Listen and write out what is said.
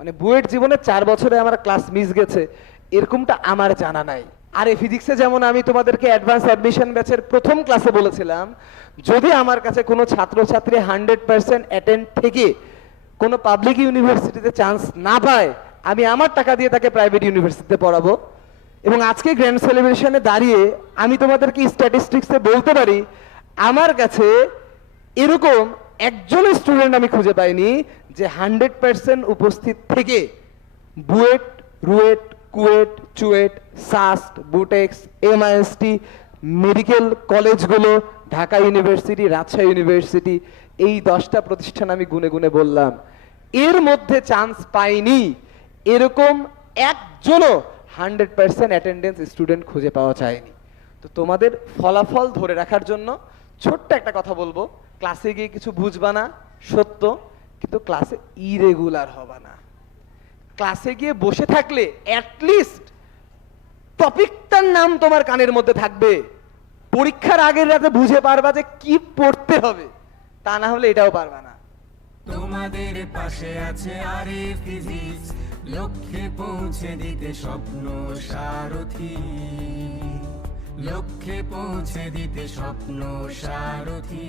মানে বুয়েট জীবনে 4 বছরে আমার ক্লাস মিস গেছে এরকমটা আমার জানা নাই। আর এই ফিজিক্সে যেমন আমি তোমাদেরকে অ্যাডভান্স অ্যাডমিশন ব্যাচের প্রথম ক্লাসে বলেছিলাম, যদি আমার কাছে কোনো ছাত্রছাত্রী 100% অ্যাটেন্ড থেকে কোনো পাবলিক ইউনিভার্সিটিতে চান্স না পায়, আমি আমার টাকা দিয়ে তাকে প্রাইভেট ইউনিভার্সিটিতে পড়াবো। এবং আজকে গ্র্যান্ড সেলিব্রেশনে দাঁড়িয়ে আমি তোমাদেরকে স্ট্যাটিস্টিক্সে বলতে পারি, আমার কাছে এরকম একজন স্টুডেন্ট আমি খুঁজে পাইনি যে 100% উপস্থিত থেকে BUET, RUET, KUET, CUET, SUST, Butex, MIST, medical কলেজগুলো, ঢাকা ইউনিভার্সিটি, রাজশাহী ইউনিভার্সিটি, এই 10টা প্রতিষ্ঠান আমি গুনে গুনে বললাম, এর মধ্যে চান্স পাইনি এরকম একজনও 100% অ্যাটেন্ডেন্স স্টুডেন্ট খুঁজে পাওয়া যায়নি। তো তোমাদের ফলাফল ধরে রাখার জন্য ছোট্ট একটা কথা বলবো, ক্লাসে গিয়ে কিছু বুঝবা না সত্য, কিন্তু ক্লাসে ইরেগুলার হবা না। ক্লাসে গিয়ে বসে থাকলে অ্যাটলিস্ট টপিকটার নাম তোমার কানের মধ্যে থাকবে, পরীক্ষার আগের রাতে বুঝে পারবা যে কি পড়তে হবে, তা না হলে এটাও পারবা না। তোমাদের পাশে আছে আরে ফিজিক্স, লক্ষ্যে পৌঁছে দিতে স্বপ্ন সারথি, লক্ষ্যে পৌঁছে দিতে স্বপ্ন সারথি।